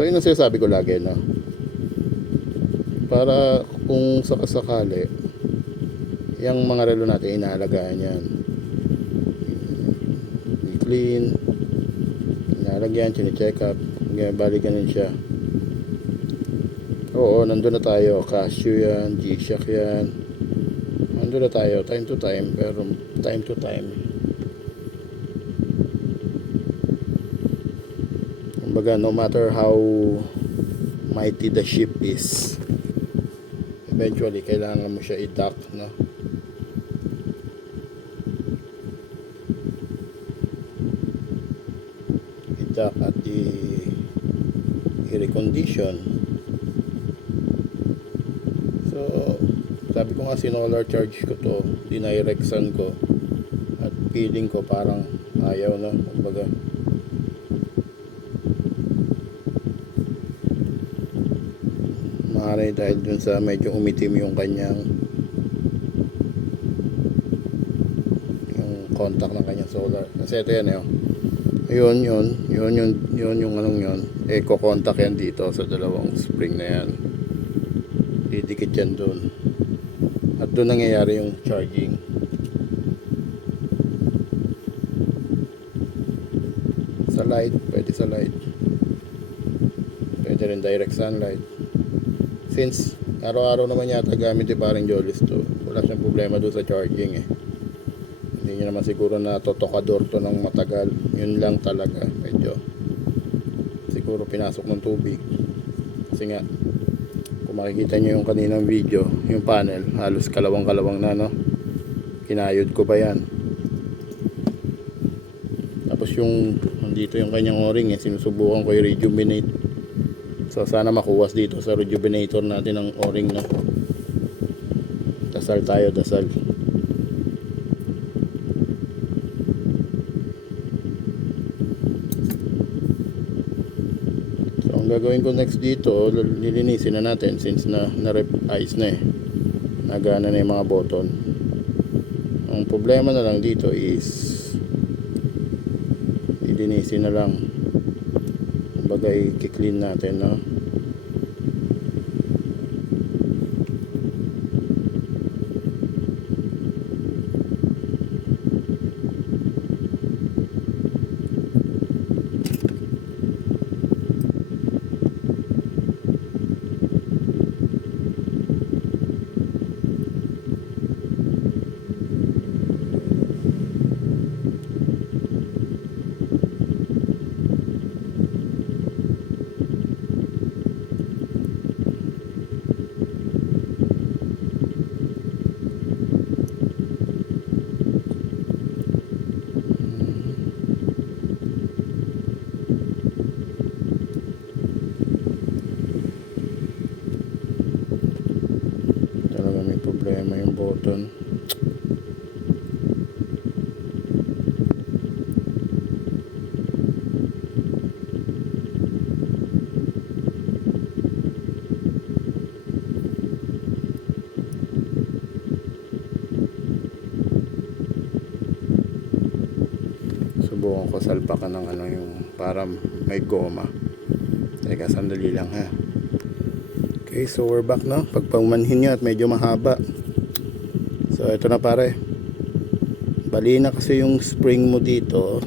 So yun ang sinasabi ko lagi, no? Para kung sakasakali yung mga relo natin inaalagaan yan, i-clean, inalagyan, chine-check up, balikan siya. Oo, nandun na tayo. Casio yan, G-Shock yan, nandun na tayo time to time. Pero time to time, kumbaga, no matter how mighty the ship is, eventually kailangan mo siya i-dock, no? I-dock at i-recondition. So sabi ko nga, sinolar charge ko to, dinirexan ko, at feeling ko parang ayaw, no? Kumbaga, maaari dahil dun sa medyo umitim yung kanyang contact ng kanyang solar. Kasi ito yan, yun yung anong yun, eco contact yan dito sa dalawang spring na yan, didikit yan dun, at dun nangyayari yung charging. Sa light, pwede sa light, pwede rin direct sunlight. Since araw-araw naman yata gamit ni paring Jolis to, wala siyang problema doon sa charging Hindi niya naman siguro na totokador to ng matagal. Yun lang talaga, medyo siguro pinasok ng tubig. Kasi nga, kung makikita nyo yung kaninang video, yung panel halos kalawang-kalawang na, no? Kinayod ko pa yan. Tapos yung nandito yung kanyang o-ring, sinusubukan ko i-rejuvenate. So sana makuwas dito sa rejuvenator natin ng o-ring, no? Dasal tayo, dasal. So ang gagawin ko next dito, lilinisin na natin since na-rep ice na nagana na yung mga button. Ang problema na lang dito is lilinisin na lang, kumbaga i-clean natin, no? Problema yung button. Subukan ko salpakan ng yung para may goma. Teka, sandali lang, ha. Okay, so we're back na. Pagpamanhin nyo at medyo mahaba. So ito na, pare. Bali na kasi yung spring mo dito.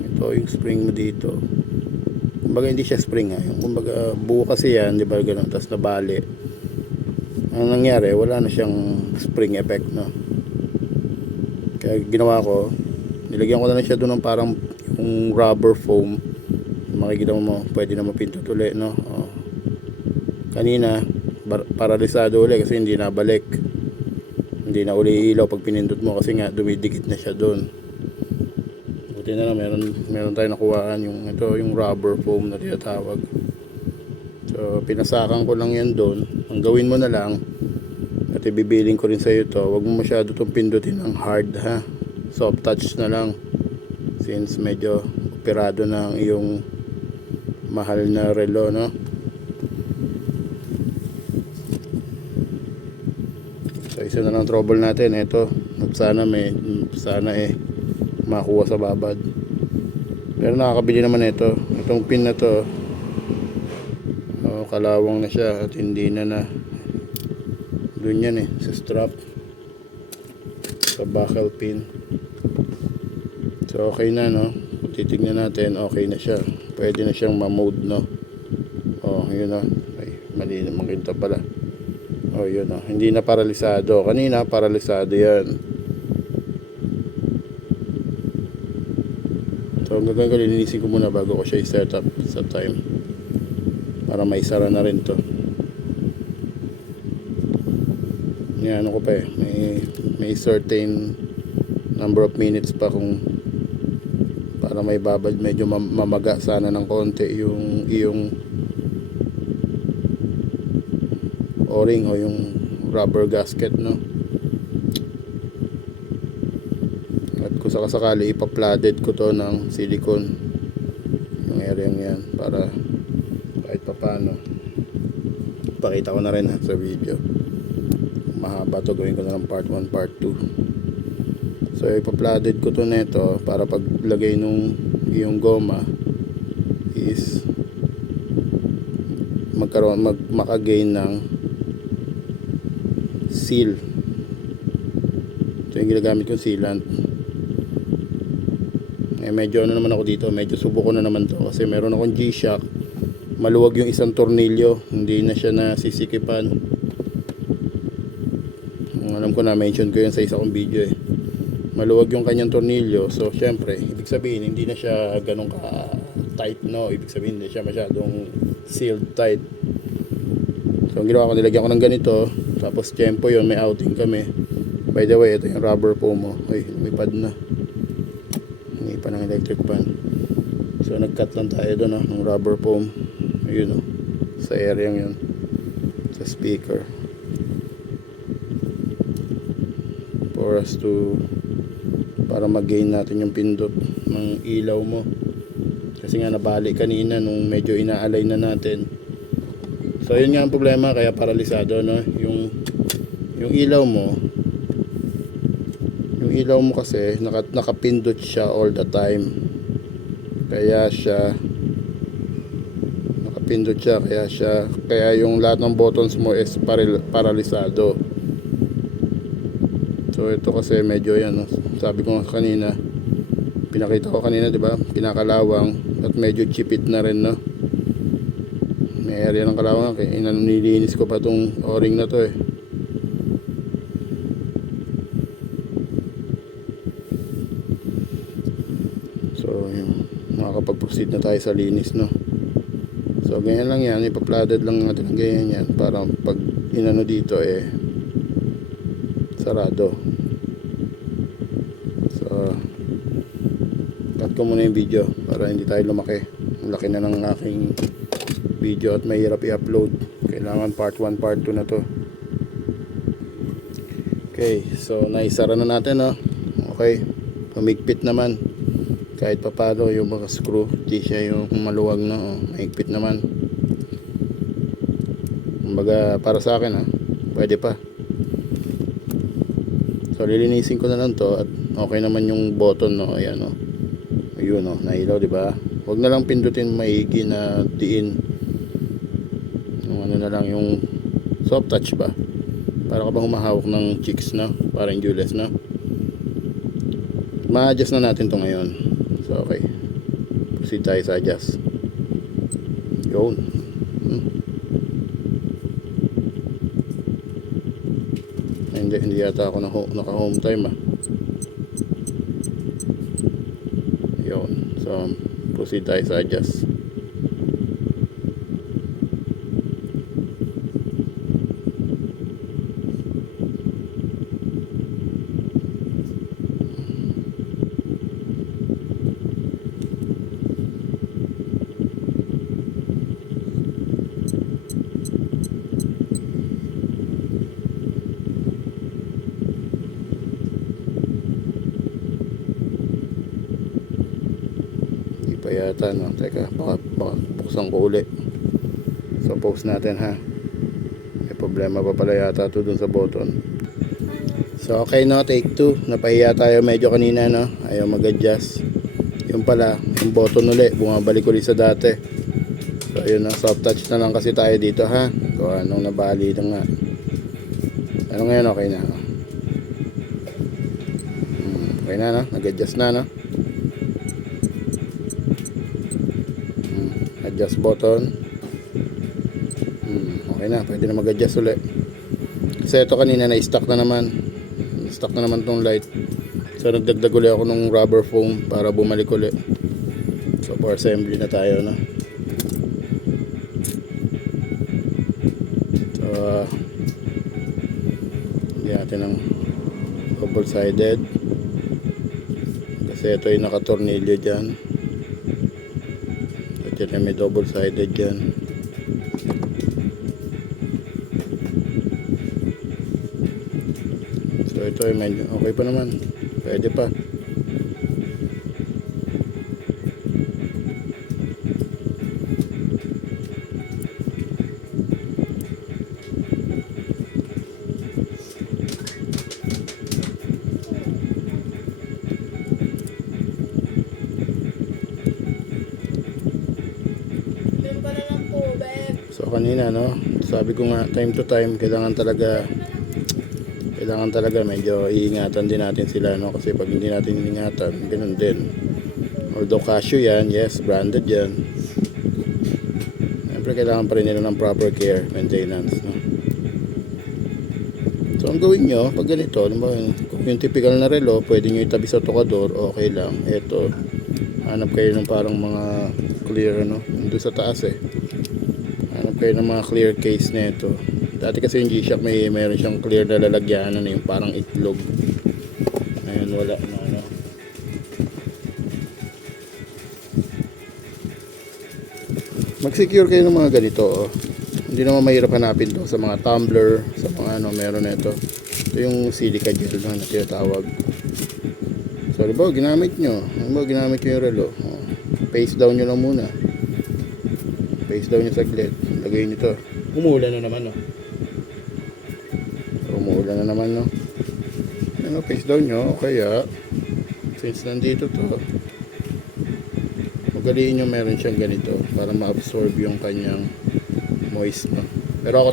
Ito yung spring mo dito. Kumbaga hindi siya spring, yung kumbaga buo kasi yan, di ba, ganun, tapos nabali. Ang nangyari, wala na siyang spring effect, no? Kaya ginawa ko, nilagyan ko na lang siya doon ng parang yung rubber foam. Makikita mo, pwede na mapintot ulit, no? Kanina paralisado ulit kasi hindi nabalik, hindi na uli ilaw pag pinindot mo kasi nga dumidikit na siya doon. Buti na lang meron tayong nakuhaan yung ito, yung rubber foam na tinatawag. So pinasakan ko lang yan doon. Ang gawin mo na lang, at ibibiling ko rin sa iyo to, wag mo masyado itong pindutin ng hard, ha. Soft touch na lang since medyo operado na ang iyong mahal na relo, no? So isa na lang trouble natin, ito, sana makuha sa babad. Pero nakakabili naman itong pin na to, So kalawang na siya at hindi na dun yan sa strap, sa buckle pin. So okay na, no? Kung titignan natin, okay na siya. Pwede na siyang ma-mode, no? Oh, yun, no? Ay, mali naman kita pala. Oh, yun, no? Hindi na paralisado. Kanina paralisado yan. So ang gagawin ko, lilinisin ko muna bago ko siya i-set up sa time, para may sara na rin to. Yan, ano ko pa may certain number of minutes pa kung para may babad, medyo mamaga sana ng konti yung iyong o-ring o yung rubber gasket, no? At kung sakasakali ipa-flooded ko to ng silicone yung area yan, para kahit papano pakita ko na rin sa video. Mahaba to, gawin ko na lang part 1 part 2. So ipa-flooded ko to neto para paglagay nung yung goma is maka-gain ng seal. Ito yung ginagamit kong sealant. Medyo ano naman ako dito, medyo subuko na naman to kasi meron akong G-Shock. Maluwag yung isang tornilyo, hindi na siya nasisikipan. Alam ko na, mention ko yun sa isa kong video maluwag yung kanyang tornilyo. So syempre, ibig sabihin hindi na siya ganun ka tight, no? Ibig sabihin hindi siya masyadong sealed tight. So ang ginawa ko, nilagyan ko ng ganito. Tapos tempo yun, may outing kami. By the way, ito yung rubber foam mo. Ay, lumipad na. Hindi pa ng electric fan. So nag-cut lang tayo doon, no? Ng rubber foam. Ayun, no? Sa area yun, sa speaker, for us to, para mag-gain natin yung pindot ng ilaw mo. Kasi nga nabali kanina nung medyo inaalay na natin. So yun nga ang problema, kaya paralisado, no? Yung ilaw mo, kasi nakapindot siya all the time. Kaya yung lahat ng buttons mo is paralisado. So ito kasi medyo yan, no? Sabi ko nga kanina, pinakita ko kanina, di ba? Pinakalawang at medyo chipit na rin, no? May area ng kalawang, kaya nilinis ko pa tong o-ring na to So makakapag-proceed na tayo sa linis, no? So ganyan lang yan, ipa-flooded lang natin ng ganyan yan para pag inano dito sarado. So cut ko muna yung video para hindi tayo lumaki. Ang laki na ng aking video at mahirap i-upload. Kailangan part 1 part 2 na to. Okay, so naisara na natin, no? Okay, pumigpit naman kahit papalo yung mga screw, di siya yung maluwag, no? Mahigpit naman. Kumbaga para sa akin, pwede pa. So lilinisin ko na lang to at okay naman yung button, no? Ayan, no? Ayun, no? Nailaw, di ba? Huwag na lang pindutin maigi na diin. Yung ano na lang, yung soft touch ba? Para ka bang humahawak ng chicks, no? Parang Jules, no? Ma-adjust na natin to ngayon. So okay, proceed tayo sa adjust. Yun. Hindi yata ako naka home time, Yun. So proceed tayo sa adjust. Pa yata, no? Teka, baka buksan ko uli. So pause natin, ha. May problema pa pala yata to dun sa button. So okay, no? Take 2. Napahiya tayo medyo kanina, no? Ayaw mag-adjust. Yung pala, yung button uli, bumabalik ulit sa dati. So ayun na, soft touch na lang kasi tayo dito ha. Gawa nung nabali na nga. Ano ngayon, okay na. Okay na, no? Nag-adjust na, no? Adjust button. Okay na, pwede na mag-adjust ulit. Kasi ito kanina na-stuck na naman. Stuck na naman tong light. So nagdagdag ulit ako ng rubber foam para bumalik ulit. So for assembly na tayo, no? So yan natin ng double sided. Kasi ito ay nakatornilyo dyan. At yan may double sided dyan. So ito ay medyo okay pa naman. Pwede pa. So kanina, no, sabi ko nga time to time kailangan talaga medyo iingatan din natin sila, no, kasi pag hindi natin iingatan ganun din. Although Casio yan, yes, branded yan, siyempre kailangan pa rin nila ng proper care, maintenance, no. So ang gawin nyo pag ganito, kung yung typical na relo pwede nyo itabi sa tokador, okay lang. Eto, hanap kayo ng parang mga clear, no, doon sa taas hanap kayo ng mga clear case nito. Dati kasi yung G-Shock mayroon siyang clear na lalagyanan, yung parang itlog. Ngayon wala na, ano. Mag-secure kayo ng mga ganito, oh. Hindi naman mahirap hanapin to sa mga tumbler, sa mga ano, meron nito. Ito yung silica gel na tinatawag. So diba, ginamit nyo yung relo, oh. Face down nyo lang muna. Face down nyo saglit. Lagay nyo to. Umuulan na naman, no? Umuulan na naman, no? Ano, face down nyo. Kaya, since nandito to, magaliin nyo meron siyang ganito para ma-absorb yung kanyang moist, no? Pero ako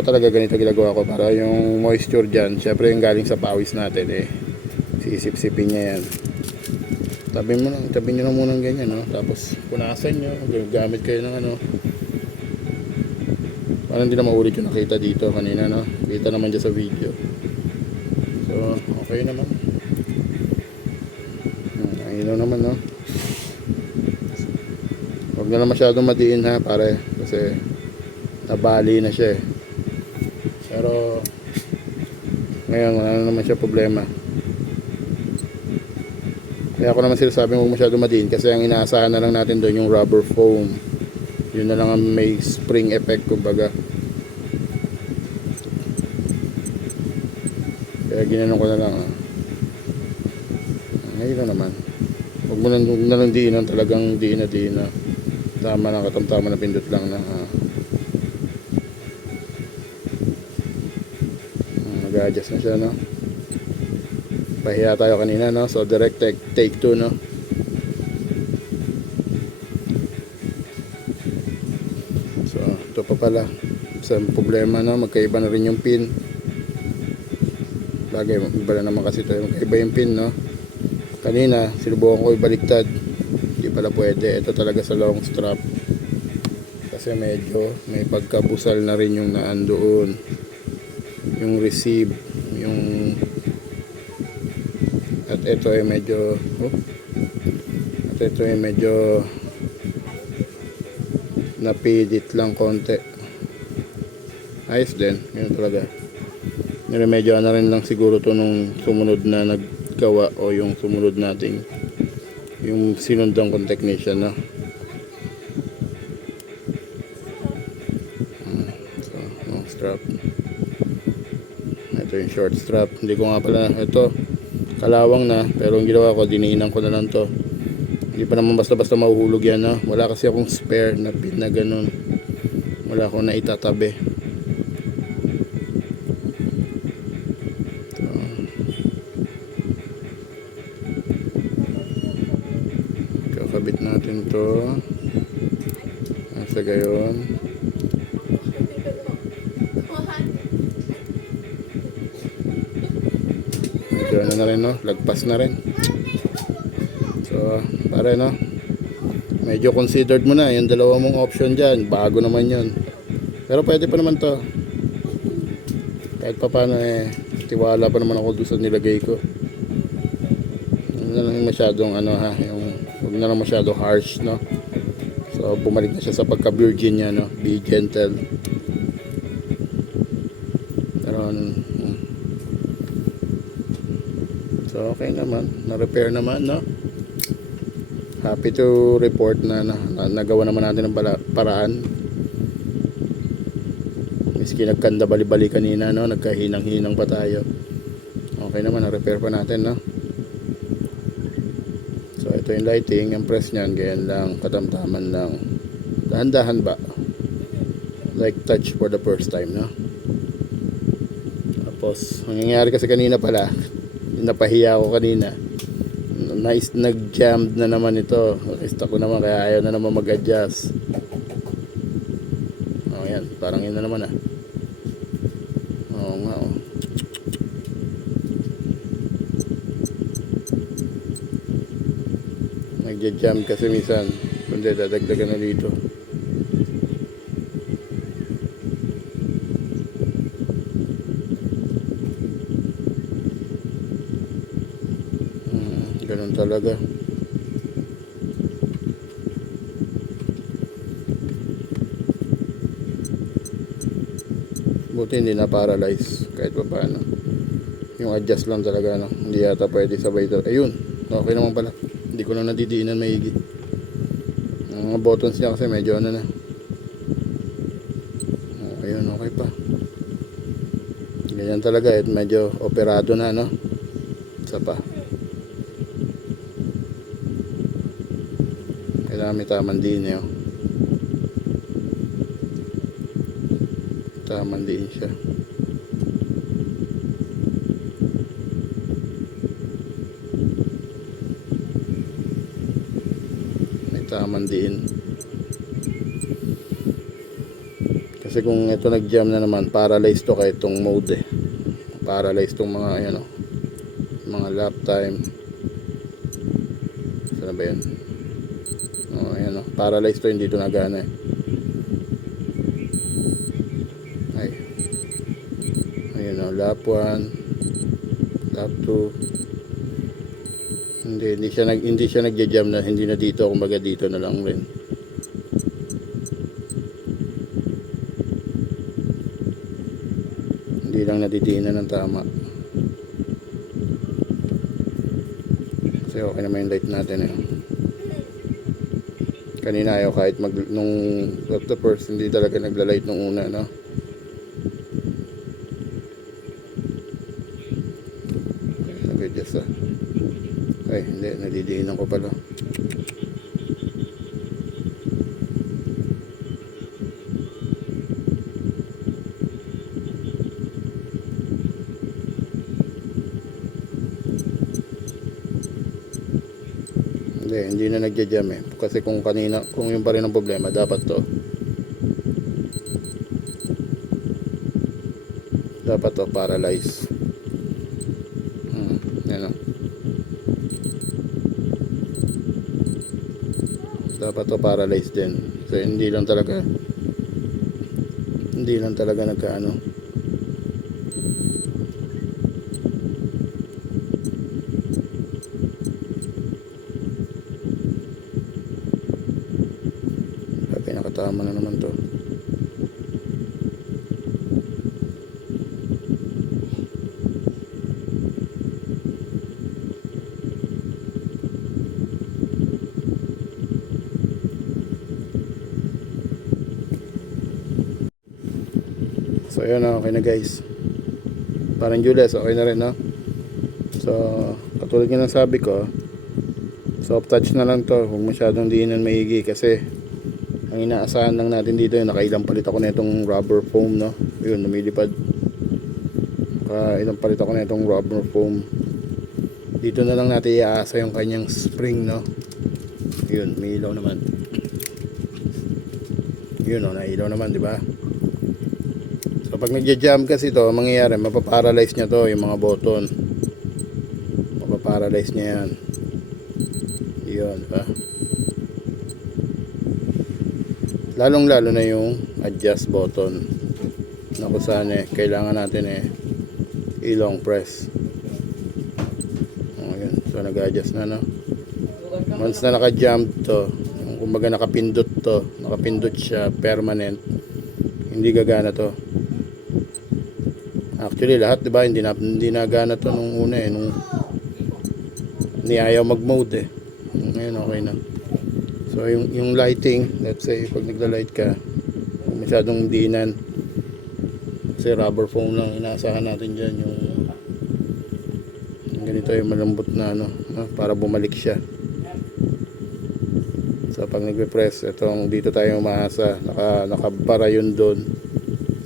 talaga ganito ginagawa ko para yung moisture dyan, syempre yung galing sa pawis natin, sisip-sipin niya yan. Tabi nyo lang muna ng ganyan, no? Tapos punasan nyo, gamit kayo ng ano, parang hindi na maulit yung nakita dito kanina, no? Kita naman dyan sa video. So okay naman. Ayun naman, no? Huwag na lang masyadong madiin, ha, pare, kasi nabali na siya, pero ngayon wala na naman siya problema. Kaya ako naman sinasabi huwag masyado madiin kasi ang inaasahan na lang natin doon yung rubber foam. Yun na lang ang may spring effect, kumbaga. Kaya ginanon ko na lang. Ngayon na naman. Huwag na lang diinan, talagang diin na. Tama na, katamtama na pindot lang na. Nag-adjust na siya, no? Pahiya tayo kanina, no? So direct take 2, no? So ito pa pala sa problema, no? Magkaiba na rin yung pin. Bagay, iba na naman kasi ito, magkaiba yung pin, no? Kanina sinubukan ko ibaliktad, hindi pala pwede. Ito talaga sa long strap kasi medyo may pagkabusal na rin yung naandoon, yung receive, yung. At ito ay medyo napidit lang konti. Ayos din, yun talaga. Medyo na rin lang siguro to nung sumunod na naggawa o yung sumunod nating yung sinundan kong technician, no? So, long strap. Ito yung short strap. Hindi ko nga pala, ito kalawang na, pero ang ginawa ko, diniinan ko na lang to. Hindi pa naman basta-basta mahuhulog yan, no? Wala kasi akong spare na pin na ganun. Wala akong naitatabi. Kakabit natin Sa gayon. Medyo ano na rin, no? Lagpas na rin. So, pare, no? Medyo considered mo na yung dalawa mong option dyan. Bago naman yun. Pero pwede pa naman to. Kahit pa paano tiwala pa naman ako doon sa nilagay ko. Huwag na lang masyadong ano ha. Huwag na lang masyadong harsh, no? So, bumalik na siya sa pagka-virgin niya, no? Be gentle. Pero, so, okay naman. Na-repair naman, no? Happy to report na nagawa naman natin ng paraan. Miski nagkanda bali-bali kanina, no? Nagkahinang-hinang pa tayo. Okay naman, na-repair pa natin, no? So, ito yung lighting. Yung press niyan, ganyan lang. Katamtaman lang. Dahan-dahan ba? Like touch for the first time, no? Tapos, ang nangyayari kasi kanina pala, napahiya ako kanina. Nag-jammed na naman ito. Nakista ko naman, kaya ayaw na naman mag-adjust. Oh, yan. Parang yun na naman, ah. Oo nga, oh. Nag-jam kasi minsan. Kundi dadagdagan na dito. Ganun talaga. Buti hindi na paralyze kahit pa paano. Yung adjust lang talaga, no? Hindi yata pwede sabay ito. Ayun, okay naman pala. Hindi ko na nadidiinan maigi. Ang mga buttons niya kasi medyo ano na. Ayun, okay pa. Ganyan talaga, medyo operado na, no? Isa pa. Kailangan may tamang din, oh. Tamang din siya. May tamang din. Kasi kung ito nag-jam na naman, paralyzed to kahit itong mode, eh. Paralyzed tong mga, ayan, oh. Mga lap time. Saan ba yan? Oh, ayan, oh. Paralyzed to, hindi to nagana, eh. Ay. Ayan, oh. Lap 1. Lap 2. Hindi siya nagja-jam na, hindi na dito, kumbaga dito na lang rin. Hindi lang nadidiinan ng tama. Kasi okay naman yung light natin, eh. Kanina ayaw kahit nung the first hindi talaga nagla-light nung una, no? Nag-adjust, ah. Ay, hindi, nadidiinan ko pala. Hindi na nagja-jam, eh. Kasi kung yung pa rin ang problema, dapat to paralyze. Yan, oh. Dapat to paralyze din. So hindi lang talaga nagkaano. Tama na naman to. So ayun, okay na guys. Parang Julius, okay na rin, no? So katulad nga ng sabi ko, soft touch na lang to. Huwag masyadong diinan maigi kasi ang inaasahan lang natin dito yung nakailang palit ako na itong rubber foam, no? Yun, lumilipad. Ilang palit ako na itong rubber foam. Dito na lang natin iaasa yung kanyang spring, no? Yun, may ilaw naman. Yun o, nailaw naman, di ba? So pag nagja-jam kasi to, mangyayari, mapaparalyze niya to, yung mga button. Mapaparalyze niya yan. Yun, di ba? Lalong lalo na yung adjust button na kung saan kailangan natin i-long press. O, yun. So nag-adjust na, no? Once na naka-jump to, kumbaga nakapindot siya permanent, hindi gagana to. Actually lahat, di ba, hindi na gana to nung una nung hindi ayaw mag-mode ngayon okay na. So yung lighting, let's say pag nagla-light ka, masyadong diinan kasi rubber foam lang inaasahan natin dyan, yung ganito, yung malambot na para bumalik siya. So pag nagpe-press, itong dito tayo umaasa, nakabara yun doon,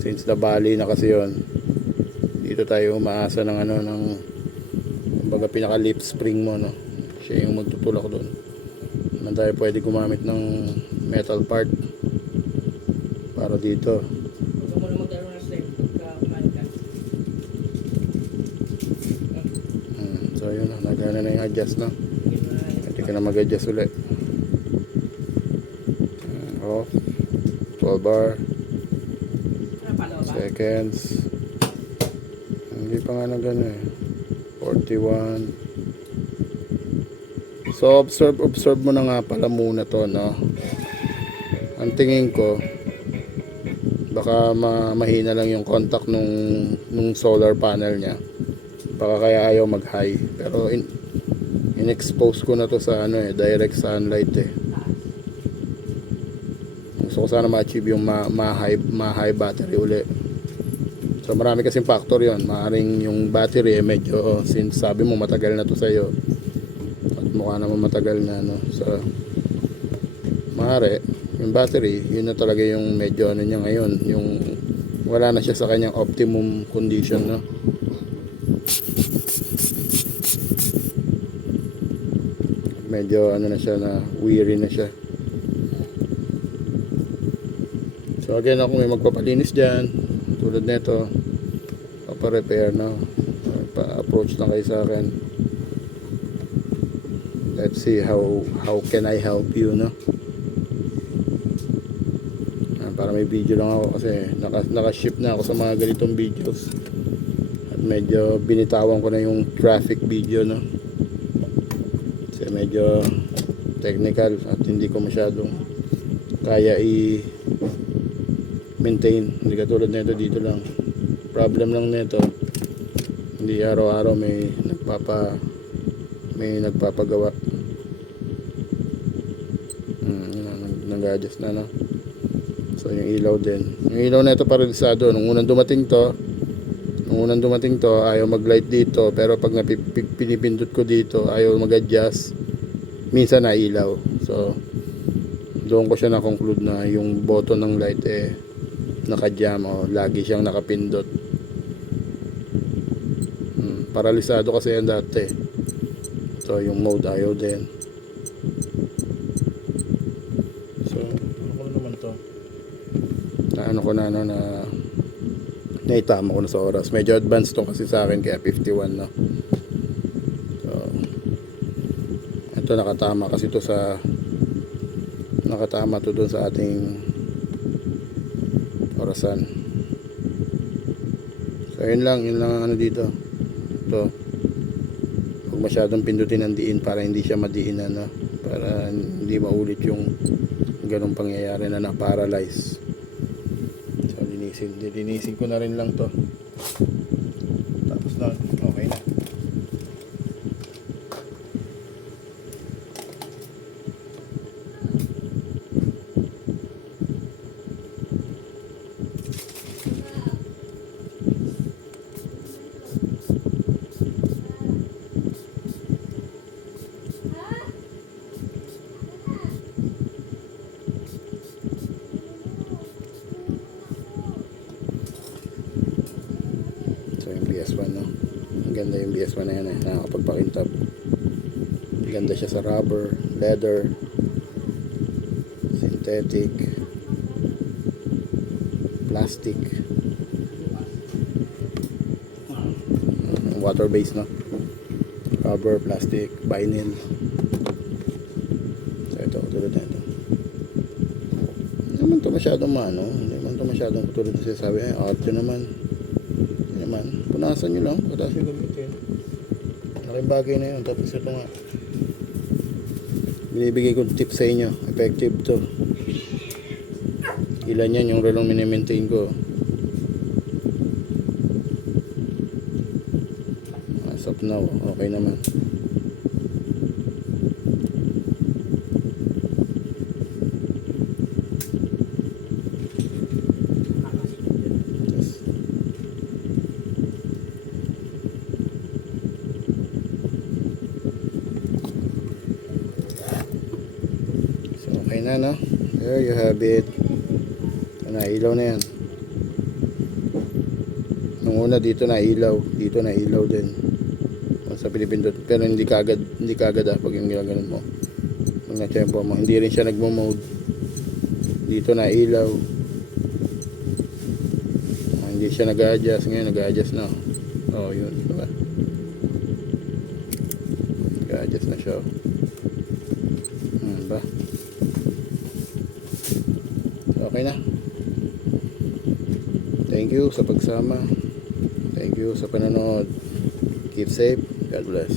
since the valley na kasi yun, dito tayo umaasa ng ng kumbaga pinaka lip spring mo, no? Siya yung magtutulak doon. Naman tayo pwede gumamit ng metal part para dito. So yun, nagana na yung adjust, no? Pwede ka na mag-adjust ulit. Off, 12 bar seconds, hindi pa nga na gano'n 41. So observe mo na nga pala muna to, no? Ang tingin ko baka mahina lang yung contact nung solar panel niya, baka kaya ayaw mag high, pero in-expose ko na to sa direct sunlight gusto ko sana ma-achieve yung ma-high battery uli. So marami kasing factor yon. Maaring yung battery medyo, since sabi mo matagal na to sa'yo at mukha naman matagal na, no? So maaari yung battery, yun na talaga yung medyo niya ngayon, yung wala na siya sa kanyang optimum condition, no? Medyo na siya, na weary na siya. So again, ako may magpapalinis dyan tulad nito, papa-repair, no? Pa-approach lang kayo sa akin. Let's see how can I help you, no? Para may video lang ako kasi naka-ship na ako sa mga ganitong videos at medyo binitawan ko na yung traffic video, no? Kasi medyo technical at hindi ko masyadong kaya maintain. Hindi katulad nito, dito lang. Problem lang nito, hindi araw-araw may nagpapagawa. Nag-adjust na, no? So yung ilaw din, yung ilaw na ito paralisado. Nung unang dumating to ayaw mag-light dito, pero pag pinipindot ko dito ayaw mag-adjust, minsan na ilaw. So doon ko siya na-conclude na yung button ng light naka-jam o lagi siyang nakapindot. Paralisado kasi yan dati. So yung mode ayaw din. So ano naman to, na naitama ko na sa oras. Medyo advanced to kasi sa akin, kaya 51, no? So ito nakatama kasi to doon sa ating orasan. So yun lang dito. Ito, huwag masyadong pindutin ang diin para hindi siya madiinan, no? Para hindi maulit yung ganong pangyayari na na-paralyze. So linisin ko na rin lang to, tapos na, okay na. BS1, no? Ang ganda yung BS1 na yan, nakakapagpakintab. Ganda siya sa rubber, leather, synthetic. plastic. Water based, no? Rubber, plastic, vinyl. So ito, tulad na ito. Hindi naman ito masyadong hindi naman ito masyadong tulad na sinasabi. Ay, arte naman. Hindi naman. Punasan nyo lang, pataas nyo gamitin. Malaking bagay na yun. Tapos ito nga, binibigay ko tip sa inyo. Effective to. Ilan yan yung relong minimaintain ko. As of now, okay naman. Yes. So okay na, no? There you have it. Nailaw na yan. Nung una dito nailaw, dito nailaw din. Sa Pilipindot, pero hindi kagad pag yung ginaganon mo. Pag na-tempo mo, hindi rin siya nagmo-mode. Dito nailaw. Hindi siya nag-adjust, ngayon nag-adjust na. Oh, yun, diba? Nag-adjust na siya. Ba? Okay na. Thank you sa pagsama. Thank you sa panonood. Keep safe. God bless.